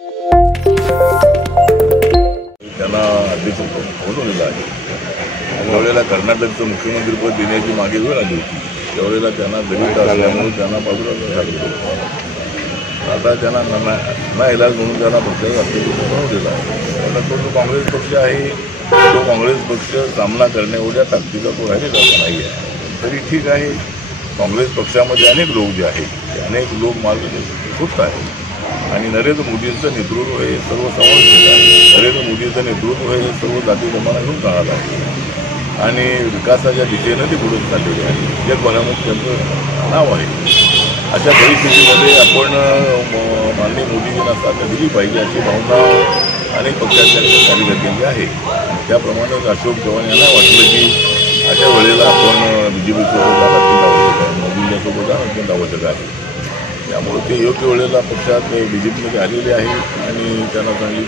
त्यांना अध्यक्ष बोलवलेलं आहे. त्यावेळेला कर्नाटकचं मुख्यमंत्रीपद देण्याची मागे वेळ आली होती. त्यावेळेला त्यांना दलित असल्यामुळे त्यांना बाजूला झालं. आता त्यांना ना इलाज म्हणून त्यांना पक्षाचा अध्यक्ष बनवलेला आहे. आता तो जो काँग्रेस पक्ष आहे तो काँग्रेस पक्ष सामना करण्याएवढ्या ताकदीचा तो राहिलेला नाही आहे. तरी ठीक आहे, काँग्रेस पक्षामध्ये अनेक लोक जे आहेत अनेक लोक मार्गदर्शक आहेत आणि नरेंद्र मोदींचं नेतृत्व हे सर्व समावेशक आहे. नरेंद्र मोदींचं नेतृत्व हे सर्व जाती धर्मांना घेऊन जाणार आहे आणि विकासाच्या दिशेनं ते पुढे चाललेले आहे. जगभरामध्ये त्यांचं नाव आहे. अशा परिस्थितीमध्ये आपण माननीय मोदीजींना साथ दिली पाहिजे अशी भावना अनेक पक्षाच्या कार्यकर्त्यांची आहे. त्याप्रमाणे अशोक चव्हाण यांना वाटलं की अशा वेळेला आपण BJP-सोबत जाणं अत्यंत आवश्यक आहे, मोदींच्यासोबत जाणं अत्यंत आवश्यक आहे. त्यामुळे ते योग्य वेळेला पक्षात BJP-मध्ये आलेले आहेत आणि त्यांना चांगली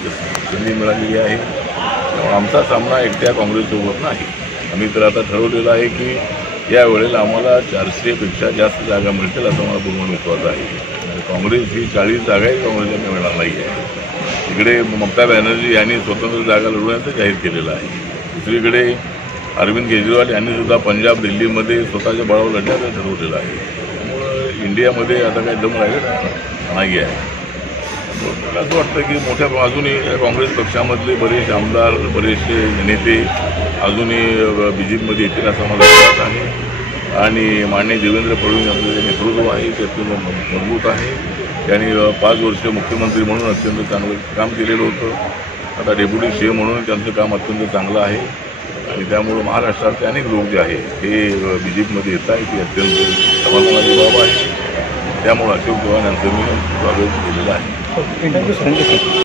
संधी मिळालेली आहे. त्यामुळे आमचा सामना एकट्या काँग्रेससोबत नाही. आम्ही तर आता ठरवलेलं आहे की या वेळेला आम्हाला 400पेक्षा जास्त जागा मिळतील असा मला पूर्ण विश्वास आहे. आणि काँग्रेस ही 40 जागाही काँग्रेसला मिळणार नाही आहे. इकडे ममता बॅनर्जी यांनी स्वतंत्र जागा लढवण्याचं जाहीर केलेलं आहे. दुसरीकडे अरविंद केजरीवाल यांनी सुद्धा पंजाब दिल्लीमध्ये स्वतःच्या बळावर लढण्याचं ठरवलेलं आहे. त्यामुळं इंडियामध्ये आता काही दम राहिलेला नाही आहे. मला असं वाटतं की मोठ्या अजूनही काँग्रेस पक्षामधले बरेचसे आमदार बरेचसे नेते अजूनही BJP-मध्ये येतील असा मला विश्वास आहे. आणि माननीय देवेंद्र फडणवीस यांचं जे नेतृत्व आहे ते अत्यंत मजबूत आहे. त्यांनी 5 वर्ष मुख्यमंत्री म्हणून अत्यंत चांगलं काम केलेलं होतं. आता डेप्युटी CM म्हणून त्यांचं काम अत्यंत चांगलं आहे आणि त्यामुळं महाराष्ट्रातले अनेक लोक जे आहेत हे BJP-मध्ये येत आहेत. ही अत्यंत समाधानाची बाब आहे. त्यामुळं अशोक चव्हाण यांचं मी स्वागत केलेलं आहे. Thank you sir.